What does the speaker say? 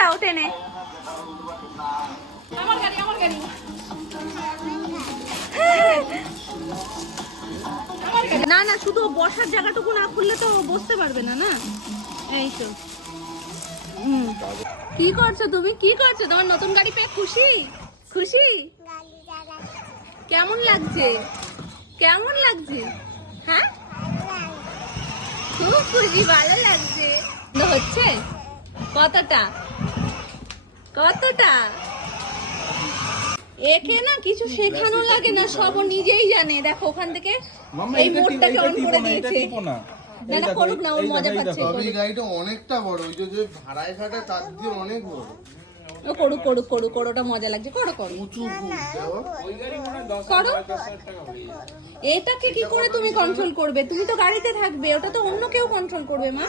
দাও টেনে। আমার গাড়ি আমার গাড়ি। না না, শুধু বসার জায়গাটুকু না খুললে তো বসতে পারবে না। না এই তো। কি করছো তুমি? কি করছো? তোমার নতুন গাড়ি পেয়ে খুশি? খুশি? কেমন লাগছে? কেমন লাগছে? হ্যাঁ, খুব খুশি, ভালো লাগছে। হচ্ছে কতটা কতটা? একে না কিছু শেখানো লাগে না, সব ও নিজেই জানে। দেখো ওখান থেকে এই মোড়টাকে অন করে দিয়েছে। না না, করুক না, ওর মজা পাচ্ছে। এই গাড়িটা অনেকটা বড়, ওই যে ভাড়ায় খাটা তার দিয়ে অনেক বড়। ও করুক করুক করুক, ওটা মজা লাগছে। করো করো উঁচু করো। এটাকে কি করে তুমি কন্ট্রোল করবে? তুমি তো গাড়িতে থাকবে, ওটা তো অন্য কেউ কন্ট্রোল করবে মা।